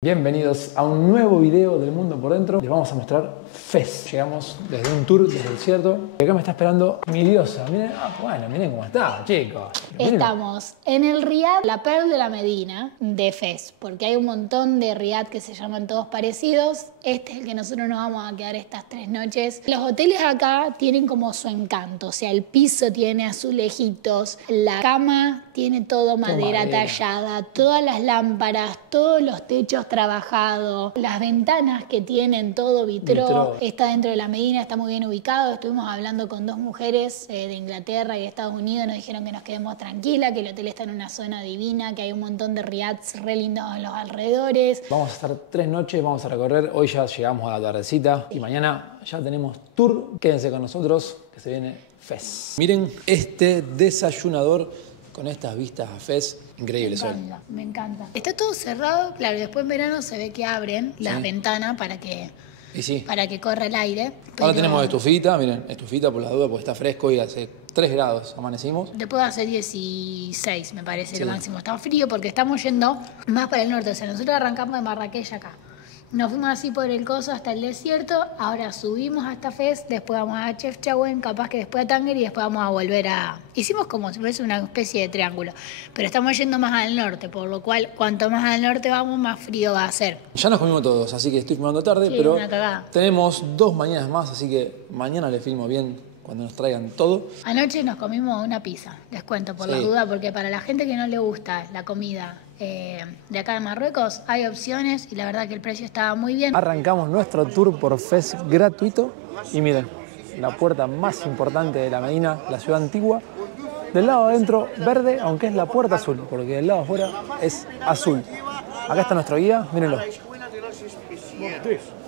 Bienvenidos a un nuevo video del mundo por dentro. Les vamos a mostrar Fez. Llegamos desde un tour desde el desierto. Y acá me está esperando mi diosa. Miren, bueno, miren cómo está, chicos. Estamos en el riad La Perle de la Medina de Fez, porque hay un montón de riad que se llaman todos parecidos. Este es el que nosotros nos vamos a quedar estas 3 noches. Los hoteles acá tienen como su encanto, o sea, el piso tiene azulejitos, la cama tiene todo madera tallada, todas las lámparas, todos los techos trabajados, las ventanas que tienen todo vitró. Está dentro de la Medina, está muy bien ubicado. Estuvimos hablando con 2 mujeres de Inglaterra y de Estados Unidos, nos dijeron que nos quedemos tranquilas, que el hotel está en una zona divina, que hay un montón de riads re lindos en los alrededores. Vamos a estar 3 noches, vamos a recorrer. Hoy ya llegamos a la tardecita y mañana ya tenemos tour. Quédense con nosotros que se viene Fez. Miren este desayunador con estas vistas a Fez. Increíble, Me encanta. Está todo cerrado, claro, y después en verano se ve que abren las ventanas para que corra el aire. Pero ahora tenemos estufita, miren, estufita por las dudas porque está fresco y hace 3 grados amanecimos. Después hace 16, me parece, lo máximo. Está frío porque estamos yendo más para el norte. O sea, nosotros arrancamos de Marrakech acá. Nos fuimos así por el coso hasta el desierto, ahora subimos hasta Fez, después vamos a Chefchaouen, capaz que después a Tánger y después vamos a volver a... Hicimos como si fuese una especie de triángulo, pero estamos yendo más al norte, por lo cual cuanto más al norte vamos, más frío va a ser. Ya nos comimos todos, así que estoy filmando tarde, pero tenemos 2 mañanas más, así que mañana les filmo bien cuando nos traigan todo. Anoche nos comimos una pizza, les cuento por la duda, porque para la gente que no le gusta la comida de acá de Marruecos hay opciones y la verdad que el precio estaba muy bien. Arrancamos nuestro tour por Fez gratuito y miren, la puerta más importante de la Medina, la ciudad antigua. Del lado adentro verde, aunque es la puerta azul, porque del lado afuera es azul. Acá está nuestro guía, mírenlo,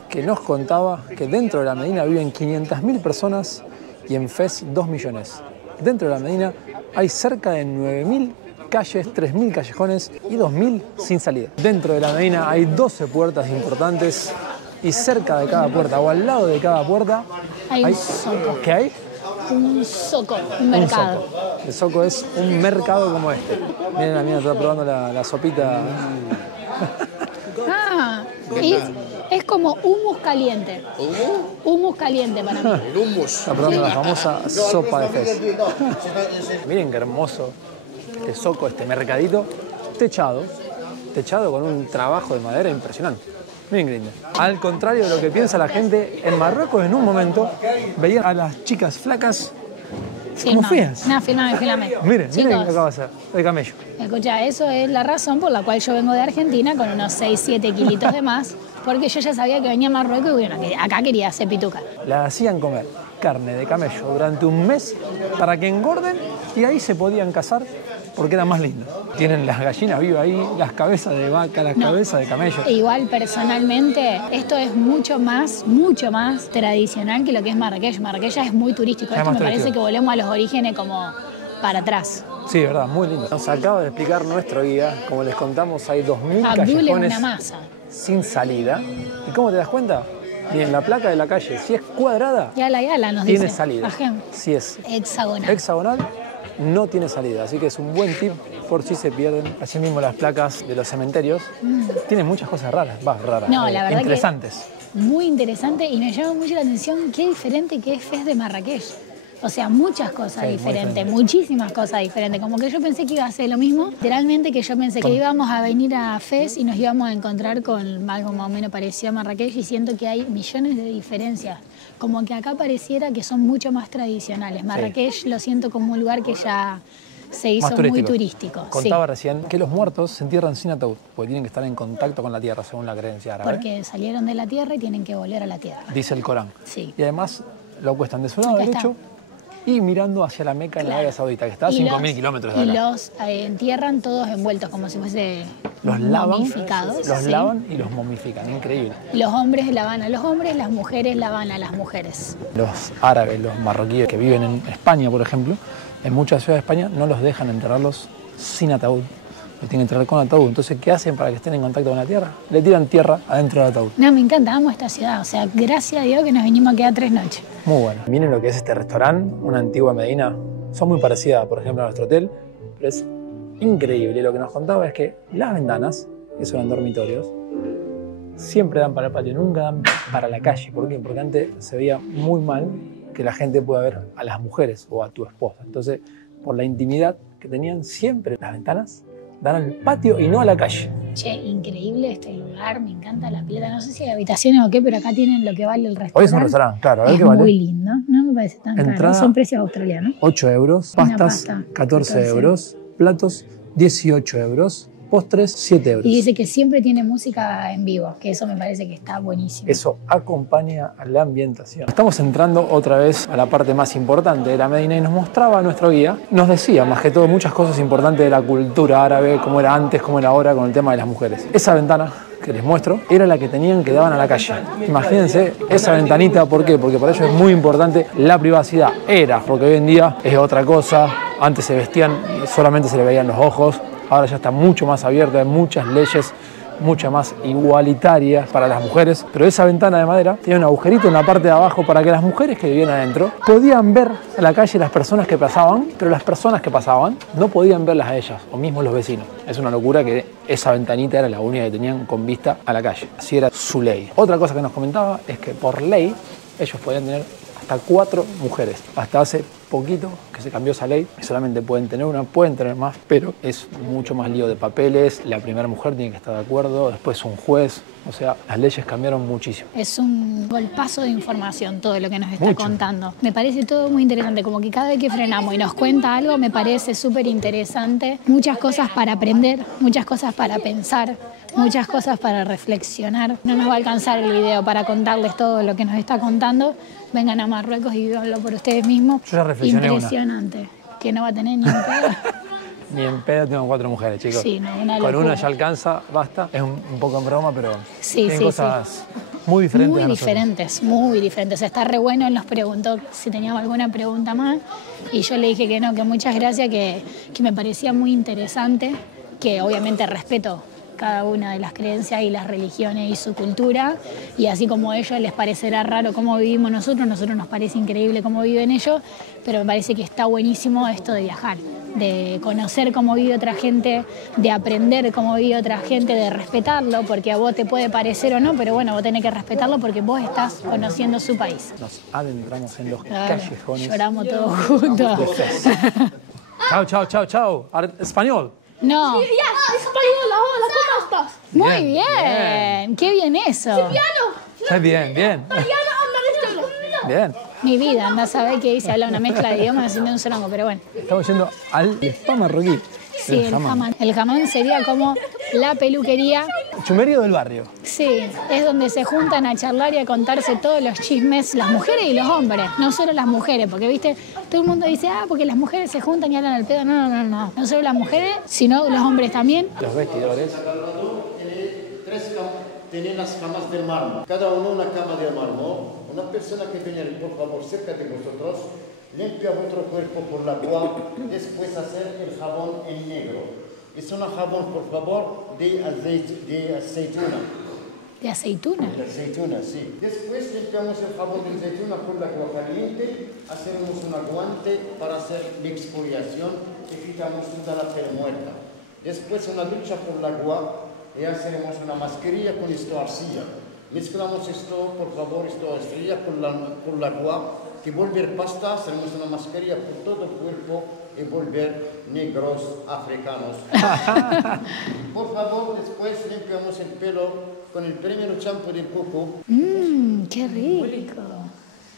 que nos contaba que dentro de la Medina viven 500.000 personas y en Fez 2 millones. Dentro de la Medina hay cerca de 9.000 calles, 3.000 callejones y 2.000 sin salida. Dentro de la Medina hay 12 puertas importantes y cerca de cada puerta o al lado de cada puerta hay un zoco. ¿Qué hay? Un zoco, un mercado. El zoco es un mercado como este. Miren, la mía está probando la sopita. Es como hummus caliente. Hummus caliente para mí. El hummus. Está probando la famosa sopa de Fez. Miren qué hermoso este zoco, este mercadito techado con un trabajo de madera impresionante. Miren qué lindo. Al contrario de lo que piensa la gente, en Marruecos en un momento veían a las chicas flacas como feas. No, filmame. Miren lo que acaba de hacer, el camello. Escucha, eso es la razón por la cual yo vengo de Argentina con unos 6-7 kilitos de más, porque yo ya sabía que venía a Marruecos y bueno, que acá quería hacer pituca. La hacían comer carne de camello durante un mes para que engorden y ahí se podían casar porque era más lindo. Tienen las gallinas vivas ahí, las cabezas de vaca, las cabezas de camello. Igual personalmente esto es mucho más tradicional que lo que es Marrakech. Marrakech ya es muy turístico. Esto me parece que volvemos a los orígenes como para atrás. Sí, verdad, muy lindo. Nos acaba de explicar nuestro guía, como les contamos, hay 2.000 callejones sin salida. ¿Y cómo te das cuenta? Bien, la placa de la calle, si es cuadrada, nos tiene dice salida. Si es hexagonal, no tiene salida. Así que es un buen tip por si se pierden. Asimismo, las placas de los cementerios tienen muchas cosas raras, no, la verdad interesantes. Que muy interesante y me llama mucho la atención qué diferente que es Fez de Marrakech. O sea, muchas cosas diferentes, muchísimas cosas diferentes. Como que yo pensé que iba a ser lo mismo. Literalmente que yo pensé que íbamos a venir a Fez y nos íbamos a encontrar con algo más o menos parecido a Marrakech y siento que hay millones de diferencias. Como que acá pareciera que son mucho más tradicionales. Marrakech lo siento como un lugar que ya se hizo muy turístico. Contaba recién que los muertos se entierran sin ataúd, porque tienen que estar en contacto con la tierra, según la creencia árabe. Porque salieron de la tierra y tienen que volver a la tierra. Dice el Corán. Sí. Y además lo acuestan de su lado derecho y mirando hacia la Meca en Arabia Saudita, que está a 5.000 kilómetros de acá. Y los entierran todos envueltos, como si fuese momificados. Los lavan y los momifican, increíble. Los hombres lavan a los hombres, las mujeres lavan a las mujeres. Los árabes, los marroquíes que viven en España, por ejemplo, en muchas ciudades de España no los dejan enterrarlos sin ataúd. Los tienen que enterrar con ataúd. Entonces, ¿qué hacen para que estén en contacto con la tierra? Le tiran tierra adentro del ataúd. No, me encanta, amo esta ciudad. O sea, gracias a Dios que nos vinimos a quedar 3 noches. Muy bueno. Miren lo que es este restaurante, una antigua Medina. Son muy parecidas, por ejemplo, a nuestro hotel, pero es increíble. Lo que nos contaba es que las ventanas, que son dormitorios, siempre dan para el patio, nunca dan para la calle. ¿Por qué? Porque antes se veía muy mal que la gente pueda ver a las mujeres o a tu esposa. Entonces, por la intimidad que tenían siempre, las ventanas dan al patio y no a la calle. Che, increíble este lugar, me encanta la pileta. No sé si hay habitaciones o qué, pero acá tienen lo que vale el restaurante. Hoy es un restaurante, claro. A ver qué vale. Es muy lindo, no me parece tan caro. Son precios australianos. 8 euros, Una pastas pasta, 14 euros, platos 18 euros, postres 7 euros. Y dice que siempre tiene música en vivo, que eso me parece que está buenísimo. Eso acompaña a la ambientación. Estamos entrando otra vez a la parte más importante de la Medina y nos mostraba nuestro guía, nos decía más que todo muchas cosas importantes de la cultura árabe, cómo era antes, cómo era ahora con el tema de las mujeres. Esa ventana que les muestro era la que tenían que daban a la calle. Imagínense esa ventanita, ¿por qué? Porque para ellos es muy importante la privacidad. Era, porque hoy en día es otra cosa. Antes se vestían, solamente se le veían los ojos. Ahora ya está mucho más abierta, hay muchas leyes, muchas más igualitarias para las mujeres. Pero esa ventana de madera tenía un agujerito en la parte de abajo para que las mujeres que vivían adentro podían ver a la calle las personas que pasaban, pero las personas que pasaban no podían verlas a ellas, o mismo los vecinos. Es una locura que esa ventanita era la única que tenían con vista a la calle. Así era su ley. Otra cosa que nos comentaba es que por ley ellos podían tener hasta 4 mujeres. Hasta hace poquito que se cambió esa ley, solamente pueden tener una, pueden tener más, pero es mucho más lío de papeles, la primera mujer tiene que estar de acuerdo, después un juez, o sea, las leyes cambiaron muchísimo. Es un golpazo de información todo lo que nos está contando. Me parece todo muy interesante, como que cada vez que frenamos y nos cuenta algo me parece súper interesante. Muchas cosas para aprender, muchas cosas para pensar, muchas cosas para reflexionar. No nos va a alcanzar el video para contarles todo lo que nos está contando. Vengan a Marruecos y vívanlo por ustedes mismos. Yo ya reflexioné. Impresionante. Que no va a tener ni un pedo. Ni en pedo tengo 4 mujeres, chicos. Sí, no, una con locura. una ya alcanza, basta. Es un poco en broma, pero sí, tienen cosas muy diferentes. Muy diferentes, muy diferentes. O sea, está re bueno, él nos preguntó si teníamos alguna pregunta más y yo le dije que no, que muchas gracias, que me parecía muy interesante, que obviamente respeto cada una de las creencias y las religiones y su cultura, y así como a ellos les parecerá raro cómo vivimos nosotros nos parece increíble cómo viven ellos, pero me parece que está buenísimo esto de viajar, de conocer cómo vive otra gente, de aprender cómo vive otra gente, de respetarlo, porque a vos te puede parecer o no, pero bueno, vos tenés que respetarlo porque vos estás conociendo su país. Nos adentramos en los Claro, callejones. lloramos todos juntos. Chao, chao, chao, chao. Español. No. Ya, española, hola, ¿cómo estás? Muy Bien, bien. Qué bien eso. Piano. Bien, bien. Piano, americano. Bien. Mi vida, anda a saber que hice habla una mezcla de idiomas haciendo un solongo, pero bueno. Estamos yendo al spa marroquí. Sí, el jamán. El jamán sería como la peluquería. Chumerío del barrio. Sí, es donde se juntan a charlar y a contarse todos los chismes, las mujeres y los hombres, no solo las mujeres, porque viste, todo el mundo dice, porque las mujeres se juntan y hablan al pedo. No, no solo las mujeres, sino los hombres también. Los vestidores. Tiene las camas de mármol, cada uno una cama de mármol. Una persona que viene, por favor, cerca de vosotros, limpia vuestro cuerpo por la agua, después hacer el jabón en negro. Es un jabón, por favor, de aceituna. ¿De aceituna? De aceituna, sí. Después limpiamos el jabón de aceituna con la agua caliente, hacemos un guante para hacer la exfoliación y quitamos toda la piel muerta. Después una ducha por el agua y hacemos una mascarilla con esto arcilla. Mezclamos esto, por favor, esto arcilla con la agua, que volver pasta, hacemos una mascarilla por todo el cuerpo y volver negros africanos. Por favor, después limpiamos el pelo con el primer champú del coco. ¡Qué rico!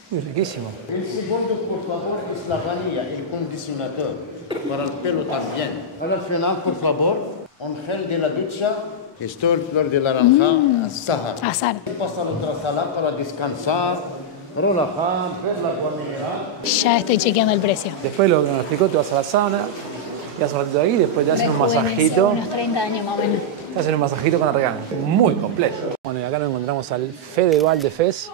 Muy riquísimo. El segundo, por favor, es la vanilla, el condicionador, para el pelo también. Al final, por favor, un gel de la ducha. Esto es el flor de naranja, azahar. Azar. Pasa a la otra sala para descansar, relajar, ver la agua mineral. Ya estoy chequeando el precio. Después lo que nos explicó, te vas a la sauna, te haces un ratito de aquí, después te hacen un masajito. Unos 30 años más o menos. Te hacen un masajito con argán. Muy completo. Bueno, y acá nos encontramos al Fedeval de Fez.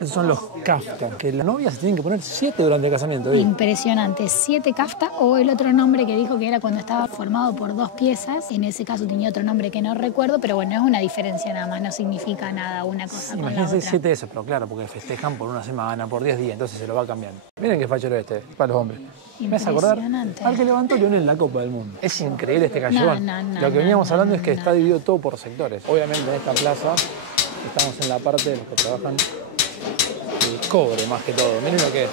Esos son los kafta, que las novias se tienen que poner 7 durante el casamiento. ¿Sí? Impresionante. 7 kafta, o el otro nombre que dijo que era cuando estaba formado por 2 piezas. En ese caso tenía otro nombre que no recuerdo, pero bueno, es una diferencia nada más, no significa nada una cosa con la Imagínense otra. 7 de esos, pero claro, porque festejan por una semana, por 10 días, entonces se lo va cambiando. Miren qué fachero este, para los hombres. Me hace acordar Impresionante. al que levantó Lionel la Copa del Mundo. Es increíble este callejón. Lo que veníamos hablando es que está dividido todo por sectores. Obviamente en esta plaza estamos en la parte de los que trabajan el cobre más que todo. Miren lo que es.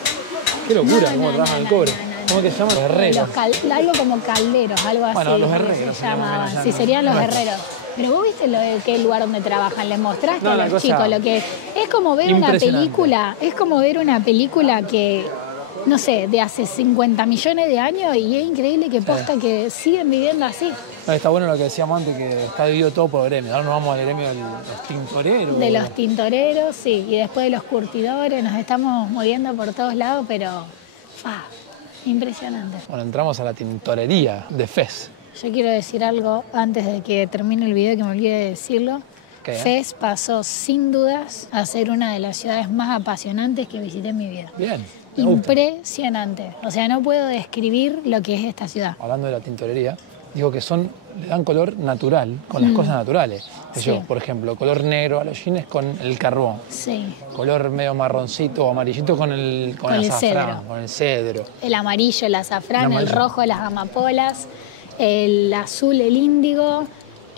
Qué locura cómo trabajan el cobre. ¿Cómo que se llaman? Los herreros. Algo como calderos, algo así. Bueno, los herreros se llamaban. Sí, serían los herreros. Pero vos viste qué lugar donde trabajan, les mostraste a los chicos lo que es como ver una película, que, no sé, de hace 50 millones de años y es increíble que posta que siguen viviendo así. Está bueno lo que decíamos antes, que está dividido todo por gremios. Ahora nos vamos al gremio de los tintoreros. De los tintoreros, sí, y después de los curtidores, nos estamos moviendo por todos lados, pero impresionante. Bueno, entramos a la tintorería de Fez. Yo quiero decir algo antes de que termine el video, que me olvidé de decirlo. ¿Qué? Fez pasó sin dudas a ser una de las ciudades más apasionantes que visité en mi vida. Bien. Me gusta. Impresionante. O sea, no puedo describir lo que es esta ciudad. Hablando de la tintorería, digo que le dan color natural con las cosas naturales. Sí. Por ejemplo, color negro a los jeans con el carbón. Sí. Color medio marroncito o amarillito con el azafrán, cedro. con el cedro. El amarillo, el azafrán, El el amarillo. rojo, las amapolas, el azul, el índigo,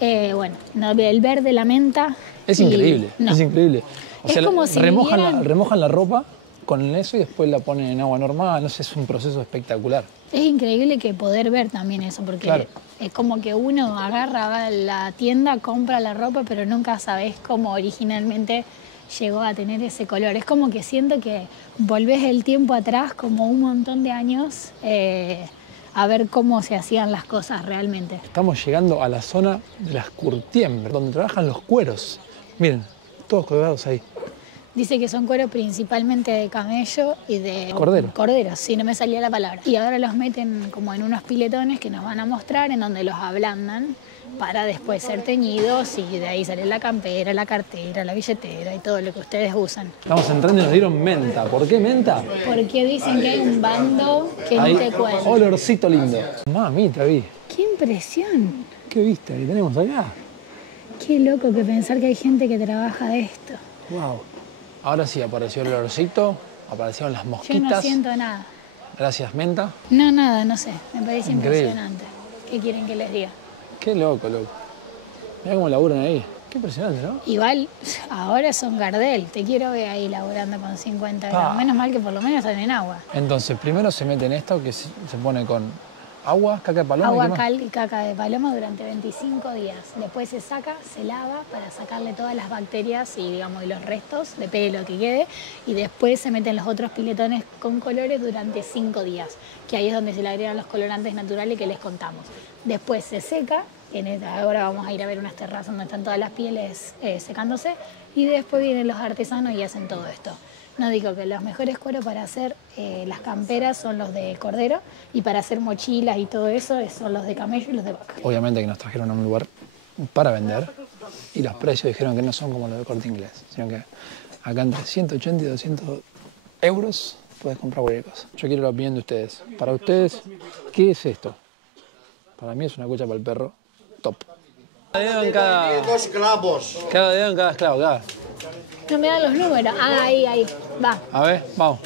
el verde, la menta. Es y- increíble, no. es increíble. O Es sea, como si remojan vivieran- la ropa con eso y después la ponen en agua normal. No sé, es un proceso espectacular. Es increíble que poder ver también eso, porque Claro. es como que uno agarra, va a la tienda, compra la ropa, pero nunca sabes cómo originalmente llegó a tener ese color. Es como que siento que volvés el tiempo atrás, como un montón de años, a ver cómo se hacían las cosas realmente. Estamos llegando a la zona de las curtiembres, donde trabajan los cueros. Miren, todos colgados ahí. Dice que son cueros principalmente de camello y de Cordero. cordero, sí, no me salía la palabra. Y ahora los meten como en unos piletones que nos van a mostrar, en donde los ablandan para después ser teñidos y de ahí sale la campera, la cartera, la billetera y todo lo que ustedes usan. Estamos entrando y nos dieron menta. ¿Por qué menta? Porque dicen que hay un bando que no Ahí, te cuento. olorcito lindo. Mamita, vi. ¡Qué impresión! ¿Qué vista que tenemos acá? Qué loco que pensar que hay gente que trabaja de esto. Wow. Ahora sí apareció el olorcito, aparecieron las Yo mosquitas. no siento nada. Gracias, menta. No, nada, no sé. Me parece Increíble. impresionante. ¿Qué quieren que les diga? Qué loco, loco. Mirá cómo laburan ahí. Qué impresionante, ¿no? Igual, ahora son Gardel. Te quiero ver ahí laburando con 50 gramos. Menos mal que por lo menos salen en agua. Entonces, primero se mete en esto que se pone con agua, caca de paloma. ¿y qué Agua, más? cal y caca de paloma durante 25 días. Después se saca, se lava para sacarle todas las bacterias y, digamos, y los restos de pelo que quede. Y después se meten los otros piletones con colores durante 5 días. Que ahí es donde se le agregan los colorantes naturales que les contamos. Después se seca. Ahora vamos a ir a ver unas terrazas donde están todas las pieles secándose. Y después vienen los artesanos y hacen todo esto. No digo que los mejores cueros para hacer las camperas son los de cordero y para hacer mochilas y todo eso son los de camello y los de vaca. Obviamente que nos trajeron a un lugar para vender y los precios dijeron que no son como los de Corte Inglés, sino que acá entre 180 y 200 euros puedes comprar cualquier cosa. Yo quiero la opinión de ustedes. Para ustedes, ¿qué es esto? Para mí es una cucha para el perro top. Cada dedo en cada esclavo, cada. No me dan los números. Ah, ahí, va. A ver, vamos.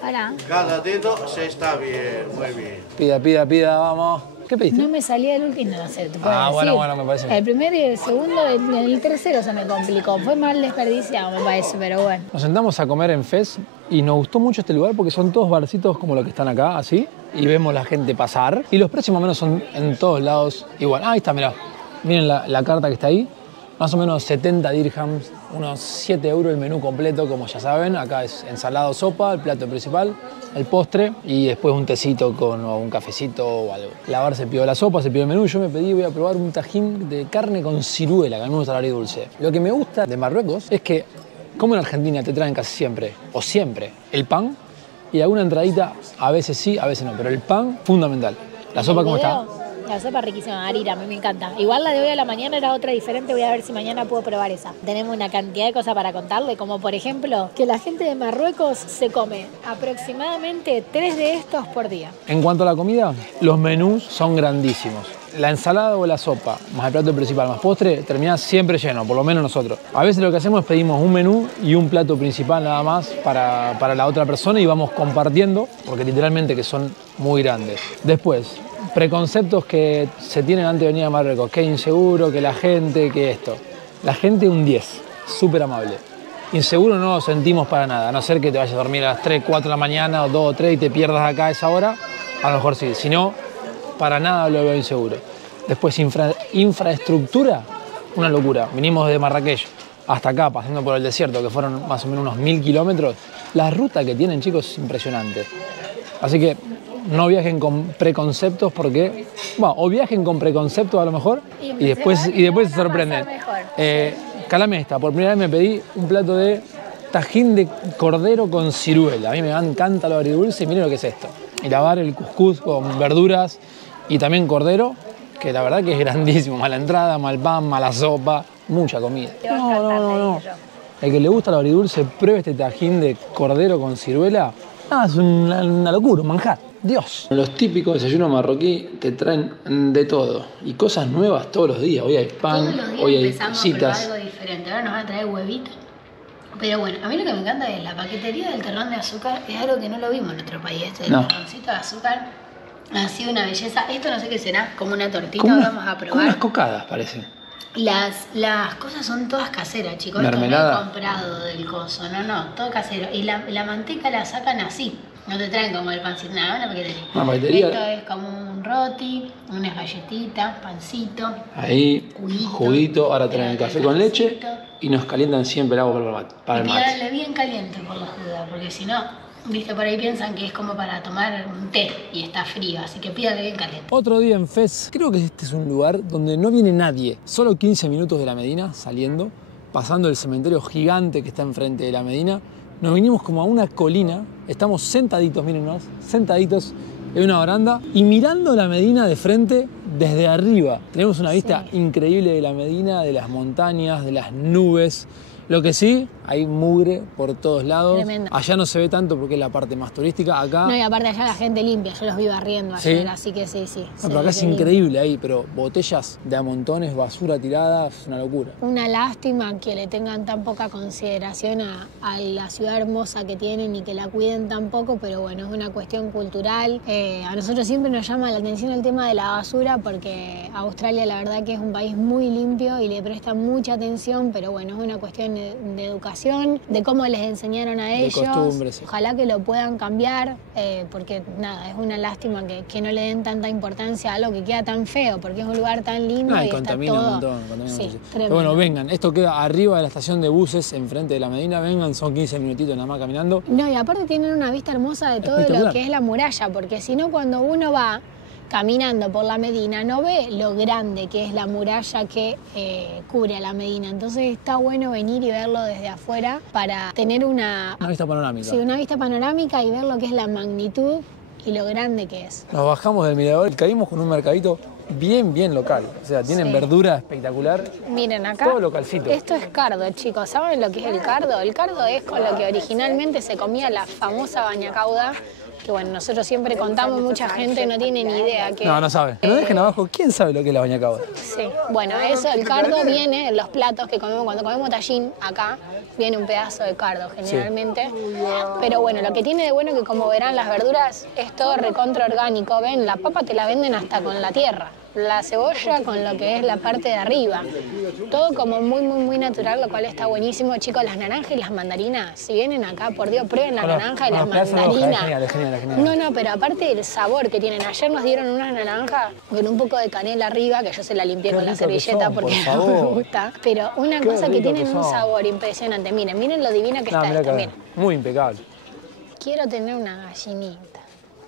Pará. Cada dedo se está bien, muy bien. Pida, vamos. ¿Qué pediste? No me salía el último, no sé, te puedo decir. Bueno, me parece bien. El primero y el segundo, el tercero se me complicó. Fue mal desperdiciado, me parece, pero bueno. Nos sentamos a comer en Fez y nos gustó mucho este lugar porque son todos barcitos como los que están acá, así, y vemos la gente pasar. Y los precios más o menos son en todos lados igual. Ah, ahí está, mirá. Miren la carta que está ahí. Más o menos 70 dirhams, unos 7 euros el menú completo, como ya saben. Acá es ensalada o sopa, el plato principal, el postre y después un tecito o un cafecito o algo. Lavar se pidió la sopa, se pidió el menú. Yo me pedí, voy a probar un tajín de carne con ciruela, que a mí me gusta el agridulce. Lo que me gusta de Marruecos es que, como en Argentina, te traen casi siempre, o siempre, el pan y alguna entradita, a veces sí, a veces no, pero el pan, fundamental. ¿La sopa cómo está? La sopa riquísima, harira, a mí me encanta. Igual la de hoy a la mañana era otra diferente, voy a ver si mañana puedo probar esa. Tenemos una cantidad de cosas para contarle, como por ejemplo, que la gente de Marruecos se come aproximadamente 3 de estos por día. En cuanto a la comida, los menús son grandísimos. la ensalada o la sopa, más el plato principal, más postre, terminás siempre lleno, por lo menos nosotros. A veces lo que hacemos es pedimos un menú y un plato principal nada más para la otra persona y vamos compartiendo, porque literalmente que son muy grandes. Después, preconceptos que se tienen antes de venir a Marruecos, que inseguro, que la gente, que esto. La gente un 10, súper amable. Inseguro no lo sentimos para nada, a no ser que te vayas a dormir a las 3, 4 de la mañana o 2 o 3 y te pierdas acá a esa hora, a lo mejor sí. Si no, para nada lo veo inseguro. Después, infraestructura, una locura. Vinimos de Marrakech hasta acá, pasando por el desierto, que fueron más o menos unos 1000 kilómetros. La ruta que tienen, chicos, es impresionante. Así que no viajen con preconceptos porque... Bueno, o viajen con preconceptos a lo mejor y después se sorprenden. Calame esta, por primera vez me pedí un plato de tajín de cordero con ciruela. A mí me encanta lo agridulce y miren lo que es esto. Y lavar el cuscús con verduras y también cordero, que la verdad que es grandísimo. Mala entrada, mal pan, mala sopa, mucha comida. No. El que le gusta lo agridulce, pruebe este tajín de cordero con ciruela. Es una locura, un manjar. Dios. Los típicos desayunos marroquí te traen de todo y cosas nuevas todos los días. Hoy hay pan, hoy hay citas. Algo diferente. Ahora nos van a traer huevitos. Pero bueno, a mí lo que me encanta es la paquetería del terrón de azúcar. Es algo que no lo vimos en nuestro país. Este terroncito de azúcar ha sido una belleza. Esto no sé qué será, como una tortita. Vamos a probar. Como unas cocadas, parece. Las cosas son todas caseras, chicos. Mermelada. Esto no he comprado del coso. No, todo casero. Y la manteca la sacan así. No te traen como el pancito, nada, una paquetería. Una paquetería. Esto es como un roti, unas galletitas, pancito. Ahí, juguito, ahora traen el café con leche y nos calientan siempre el agua para el mate. Y darle bien caliente por la duda, porque si no, viste, por ahí piensan que es como para tomar un té y está frío, así que pídale bien caliente. Otro día en Fez, creo que este es un lugar donde no viene nadie. Solo 15 minutos de la Medina, saliendo, pasando el cementerio gigante que está enfrente de la Medina. Nos vinimos como a una colina, estamos sentaditos, mírennos, sentaditos en una baranda y mirando la Medina de frente desde arriba. Tenemos una vista increíble de la Medina, de las montañas, de las nubes. Lo que sí, hay mugre por todos lados. Tremenda. Allá no se ve tanto porque es la parte más turística. Acá... No, y aparte allá la gente limpia, yo los vi barriendo ayer, así que sí. No, pero acá es increíble ahí, pero botellas de a montones, basura tirada, es una locura. Una lástima que le tengan tan poca consideración a la ciudad hermosa que tienen y que la cuiden tan poco, pero bueno, es una cuestión cultural. A nosotros siempre nos llama la atención el tema de la basura porque Australia la verdad que es un país muy limpio y le presta mucha atención, pero bueno, es una cuestión de educación, de cómo les enseñaron a ellos. De costumbres. Ojalá que lo puedan cambiar, porque nada, es una lástima que no le den tanta importancia a algo que queda tan feo, porque es un lugar tan lindo y contamina está todo... un montón. Sí, pero bueno, vengan, esto queda arriba de la estación de buses, enfrente de la Medina, vengan, son 15 minutitos nada más caminando. No, y aparte tienen una vista hermosa de todo lo que es la muralla, porque si no, cuando uno va caminando por la Medina, no ve lo grande que es la muralla que cubre a la Medina. Entonces está bueno venir y verlo desde afuera para tener una vista panorámica. Sí, una vista panorámica y ver lo que es la magnitud y lo grande que es. Nos bajamos del mirador y caímos con un mercadito bien local. O sea, tienen verdura espectacular. Miren acá, todo localcito. Esto es cardo, chicos. ¿Saben lo que es el cardo? El cardo es con lo que originalmente se comía la famosa bañacauda. Que bueno, nosotros siempre contamos, mucha gente no tiene ni idea. No sabe. Que lo dejen abajo, ¿quién sabe lo que es la bañacauda? Sí, bueno, eso, el cardo viene en los platos que comemos, cuando comemos tajín acá, viene un pedazo de cardo generalmente. Sí. Pero bueno, lo que tiene de bueno que como verán las verduras es todo recontra orgánico, ven, la papa te la venden hasta con la tierra. La cebolla con lo que es la parte de arriba. Todo como muy natural, lo cual está buenísimo. Chicos, las naranjas y las mandarinas, si vienen acá, por Dios, prueben la naranja y las mandarinas. Es genial. No, pero aparte del sabor que tienen. Ayer nos dieron unas naranjas con un poco de canela arriba, que yo se la limpié con la servilleta porque no me gusta. Pero una cosa que tienen un sabor impresionante. Miren lo divina que está esto. Miren. Muy impecable. Quiero tener una gallinita.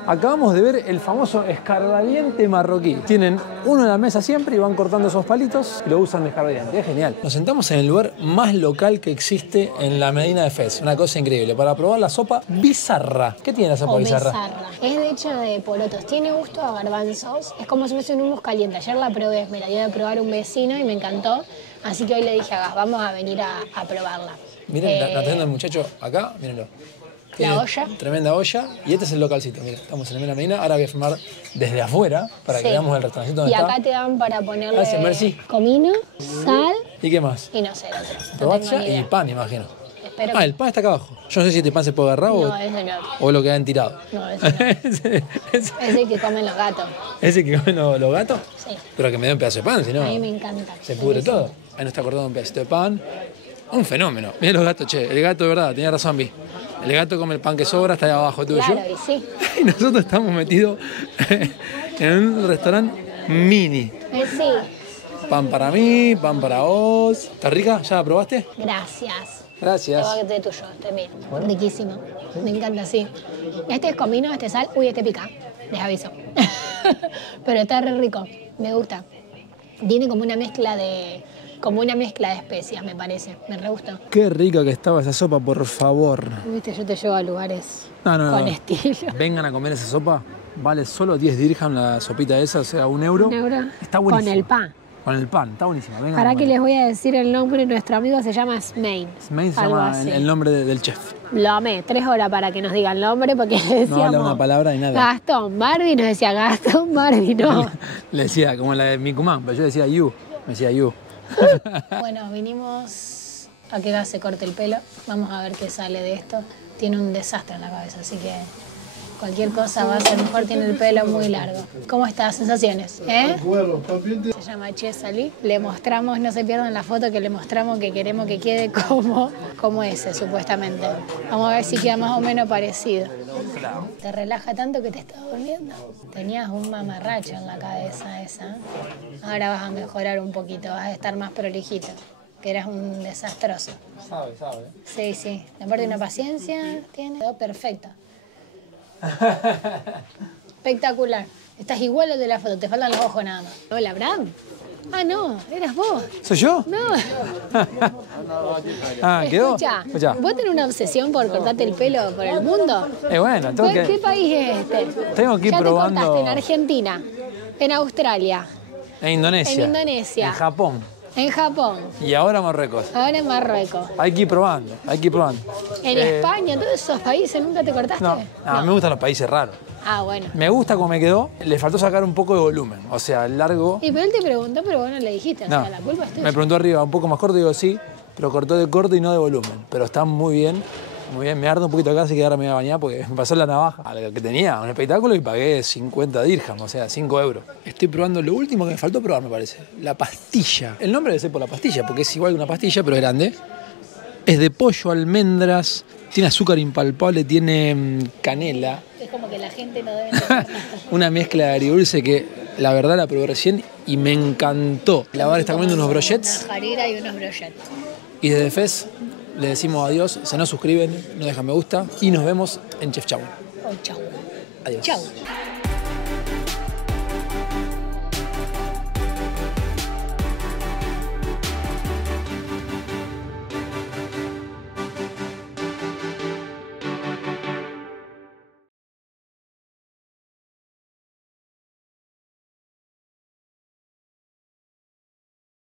Acabamos de ver el famoso escarbadiente marroquí. Tienen uno en la mesa siempre y van cortando esos palitos y lo usan de escarbadiente. Es genial. Nos sentamos en el lugar más local que existe en la Medina de Fez. Una cosa increíble. Para probar la sopa bizarra. ¿Qué tiene la sopa bizarra? Es de hecho de porotos. Tiene gusto a garbanzos. Es como si fuese un hummus caliente. Ayer la probé. Me la dio de probar un vecino y me encantó. Así que hoy le dije a Gas, vamos a venir a probarla. Miren, la teniendo el muchacho acá, mírenlo. La olla. Tremenda olla. Y este es el localcito, mira, estamos en el Mena Medina. Ahora voy a filmar desde afuera para que veamos el restaurantito donde Y está. acá te dan para ponerle Gracias, Mercy. comino, sal ¿Y qué más? y no sé, el otro. No Probacha tengo ni y idea. pan, imagino. Espero Ah, el pan está acá abajo. Yo no sé si este pan se puede agarrar No, ese no. o lo que han tirado. No, ese no. ese, Es el que comen los gatos. ese que comen los gatos. Sí. Pero que me dé un pedazo de pan, si no A mí me encanta. se pudre todo. Ahí nos está cortando un pedacito de pan. Un fenómeno. Miren los gatos, che. El gato de verdad, tenía razón, Vi. El gato come el pan que sobra, está ahí abajo tuyo. Claro, y sí. Y nosotros estamos metidos en un restaurante mini. Sí. Pan para mí, pan para vos. ¿Está rica? ¿Ya la probaste? Gracias. Gracias. Te va a tuyo, este mío. Riquísimo. Me encanta, sí. Este es comino, este es sal. Uy, este pica. Les aviso. Pero está re rico. Me gusta. Tiene como una mezcla de especias, me parece. Me re gusta. Qué rica que estaba esa sopa, por favor. Viste, yo te llevo a lugares No. con estilo. Vengan a comer esa sopa. Vale solo 10 dirham la sopita esa, o sea, €1. ¿Un euro? Está buenísima. Con el pan. Con el pan, está buenísima. Vengan a Para que comer. les voy a decir el nombre, nuestro amigo se llama Smain. Smain se algo llama así. el nombre del chef. Lo amé, 3 horas para que nos diga el nombre, porque le decíamos... No habla una palabra ni nada. Gastón Barbie, nos decía Gastón Barbie, no. Le decía, como la de Micumán, pero yo decía you. Me decía you. Bueno, vinimos a que Gas se corte el pelo. Vamos a ver qué sale de esto. Tiene un desastre en la cabeza, así que cualquier cosa va a ser mejor. Tiene el pelo muy largo. ¿Cómo estás? ¿Sensaciones? Se llama Che Salí. Le mostramos, no se pierdan la foto, que le mostramos que queremos que quede como ese, supuestamente. Vamos a ver si queda más o menos parecido. ¿Te relaja tanto que te estás durmiendo? Tenías un mamarracho en la cabeza esa. Ahora vas a mejorar un poquito, vas a estar más prolijito, que eras un desastroso. Sabe. Sí, sí. Aparte una paciencia tiene. Quedó perfecta. Espectacular. Estás igual al de la foto, te faltan los ojos nada más. Hola, Bram. Ah, no, eras vos. ¿Soy yo? No. Ah, ¿quedó? Escucha, ¿vos tenés una obsesión por cortarte el pelo por el mundo? Bueno, tengo ¿Qué que... país es este? Tengo que ir ya probando- te cortaste en Argentina, en Australia, En Indonesia. En Indonesia. En Japón. en Japón, Y ahora Marruecos. ahora en Marruecos, Hay que ir probando, en España, en todos esos países. ¿Nunca te cortaste? No, me gustan los países raros. Ah, bueno. Me gusta cómo me quedó. Le faltó sacar un poco de volumen. O sea, el largo... Y pero él te preguntó, pero vos no le dijiste. O No, sea, la culpa es tuya. me preguntó arriba, un poco más corto, digo sí, pero cortó de corte y no de volumen. Pero está muy bien, muy bien. Me arde un poquito acá, así que ahora me voy a bañar porque me pasó la navaja a lo que tenía, un espectáculo, y pagué 50 dirham, o sea, 5 euros. Estoy probando lo último que me faltó probar, me parece, la pastilla. El nombre debe ser por la pastilla, porque es igual que una pastilla, pero es grande. Es de pollo, almendras, tiene azúcar impalpable, tiene canela. Es como que la gente no debe entender. Una mezcla de agridulce que la verdad la probé recién y me encantó. La Bar está comiendo unos brochets Una jarira y unos brochets. y desde FES le decimos adiós, se nos suscriben, nos dejan me gusta y nos vemos en Chef Chau. Oh, chau. Adiós. Chau.